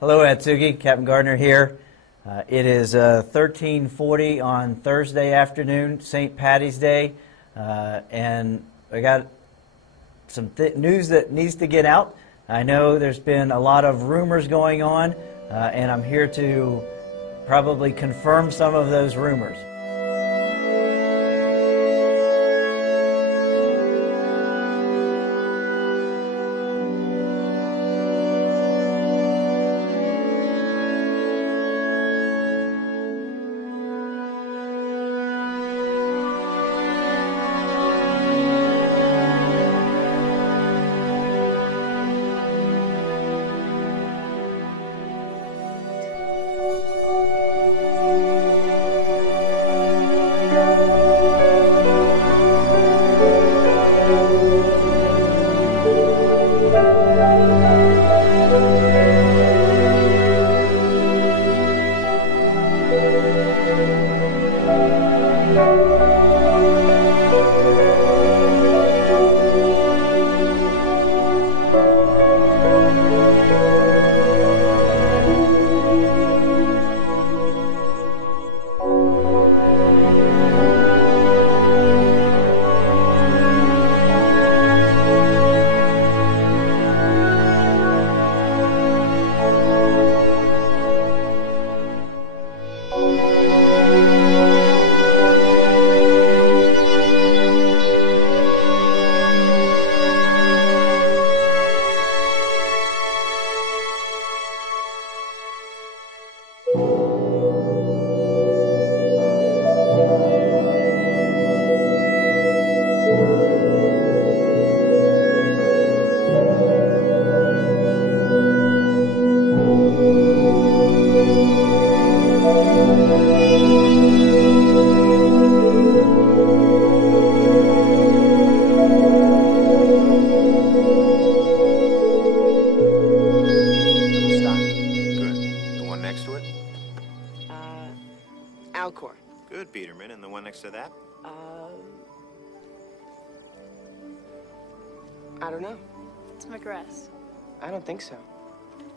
Hello, Atsugi. Captain Gardner here. It is 13:40 on Thursday afternoon, St. Patty's Day, and I got some news that needs to get out. I know there's been a lot of rumors going on, and I'm here to probably confirm some of those rumors. Good, Peterman. And the one next to that? I don't know. It's McGrath's. I don't think so.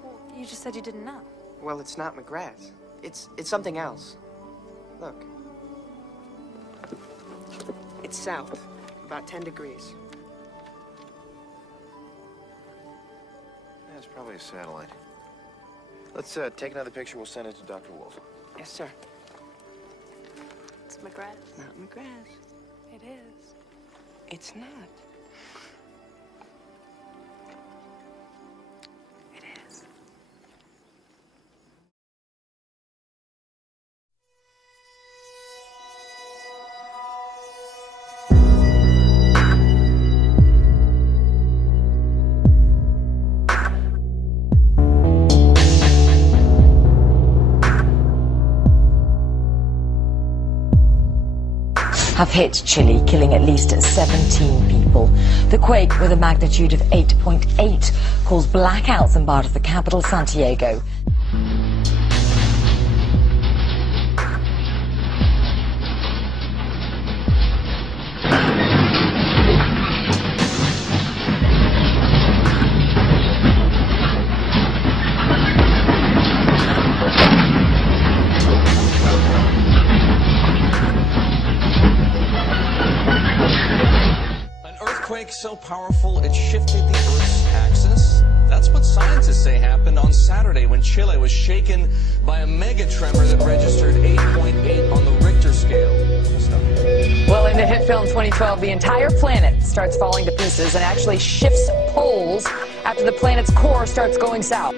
Well, you just said you didn't know. Well, it's not McGrath's. It's something else. Look. It's south, about 10 degrees. Yeah, it's probably a satellite. Let's take another picture. We'll send it to Dr. Wolf. Yes, sir. It's McGrath's. Not McGrath's. It is. It's not. It is. Have hit Chile, killing at least 17 people. The quake, with a magnitude of 8.8, caused blackouts in part of the capital, Santiago. So powerful it shifted the Earth's axis? That's what scientists say happened on Saturday when Chile was shaken by a megatremor that registered 8.8 on the Richter scale. Well, in the hit film 2012, the entire planet starts falling to pieces and actually shifts poles after the planet's core starts going south.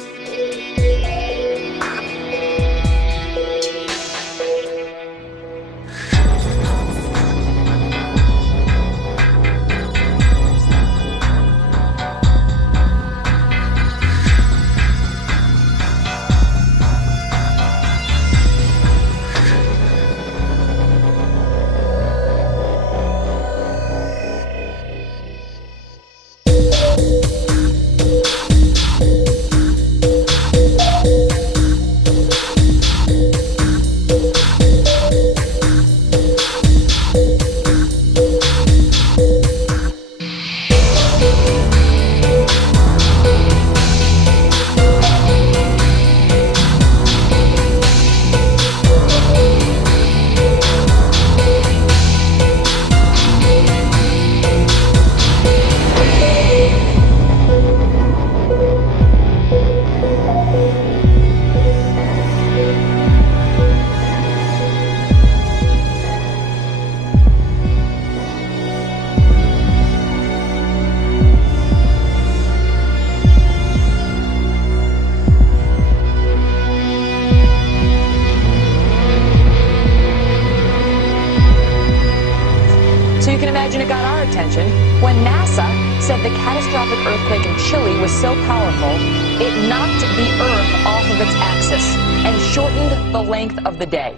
said the catastrophic earthquake in Chile was so powerful, it knocked the Earth off of its axis and shortened the length of the day.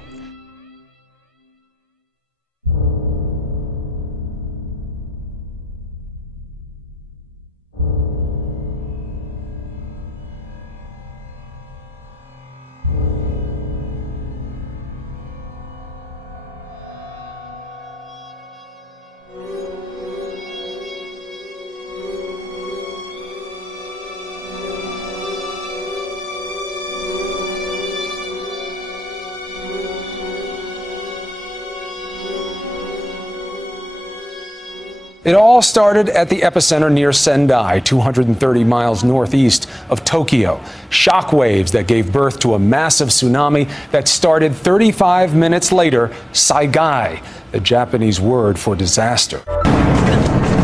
It all started at the epicenter near Sendai, 230 miles northeast of Tokyo. Shockwaves that gave birth to a massive tsunami that started 35 minutes later, Saigai, the Japanese word for disaster.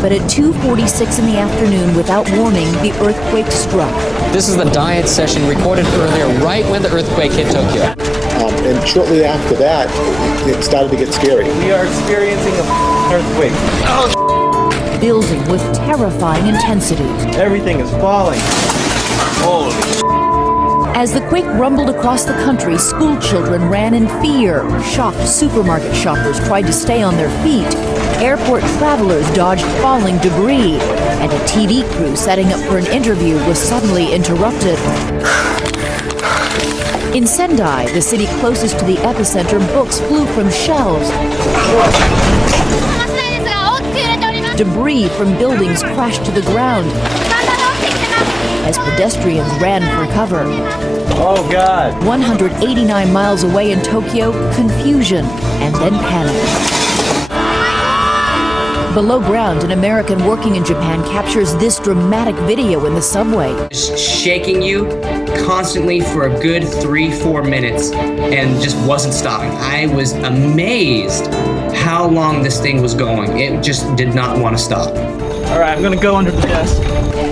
But at 2:46 in the afternoon, without warning, the earthquake struck. This is the diet session recorded earlier, right when the earthquake hit Tokyo. And shortly after that, it started to get scary. We are experiencing an earthquake. Building with terrifying intensity. Everything is falling. Holy. As the quake rumbled across the country, school children ran in fear. Shocked supermarket shoppers tried to stay on their feet. Airport travelers dodged falling debris. And a TV crew setting up for an interview was suddenly interrupted. In Sendai, the city closest to the epicenter, books flew from shelves. Debris from buildings crashed to the ground as pedestrians ran for cover. Oh, God. 189 miles away in Tokyo, confusion and then panic. Below ground, an American working in Japan captures this dramatic video in the subway. Shaking you constantly for a good 3-4 minutes and just wasn't stopping. I was amazed how long this thing was going. It just did not want to stop. All right, I'm gonna go under the desk.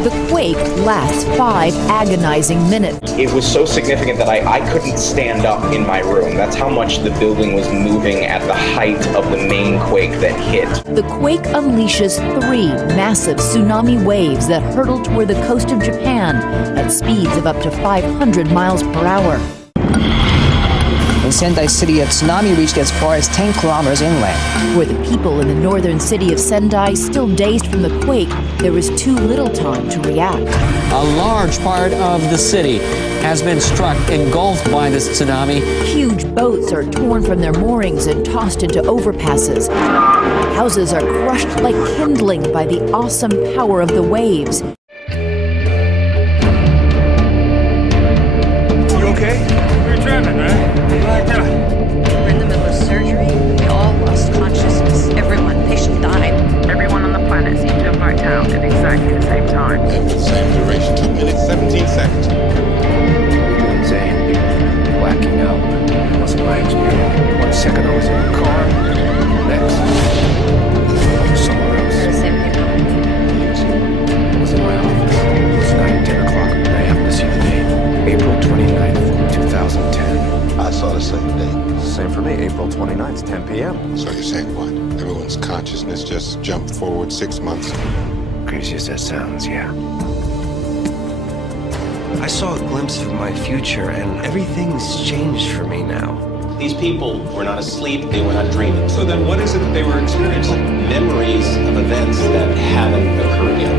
The quake lasts 5 agonizing minutes. It was so significant that I couldn't stand up in my room. That's how much the building was moving at the height of the main quake that hit. The quake unleashes 3 massive tsunami waves that hurtle toward the coast of Japan at speeds of up to 500 miles per hour. In Sendai City, a tsunami reached as far as 10 kilometers inland. For the people in the northern city of Sendai, still dazed from the quake, there was too little time to react. A large part of the city has been struck, engulfed by this tsunami. Huge boats are torn from their moorings and tossed into overpasses. Houses are crushed like kindling by the awesome power of the waves. You okay? You're driving, right? We're in the middle of surgery. We all lost consciousness. Everyone. Patient died. Everyone on the planet seemed to have blacked out at exactly the same time. And the same duration, 2 minutes, 17 seconds. Insane. Blacking out. It wasn't my experience. 1 second I was in the car. Next. I was somewhere else. It was in my office. It was 9:10 o'clock. And I happened to see the date. April 29th, 2010. I saw the same date. Same for me, April 29th, 10 p.m. So you're saying what? Everyone's consciousness just jumped forward 6 months? Crazy as that sounds, yeah. I saw a glimpse of my future, and everything's changed for me now. These people were not asleep, they were not dreaming. So then what is it that they were experiencing? Memories of events that haven't occurred yet.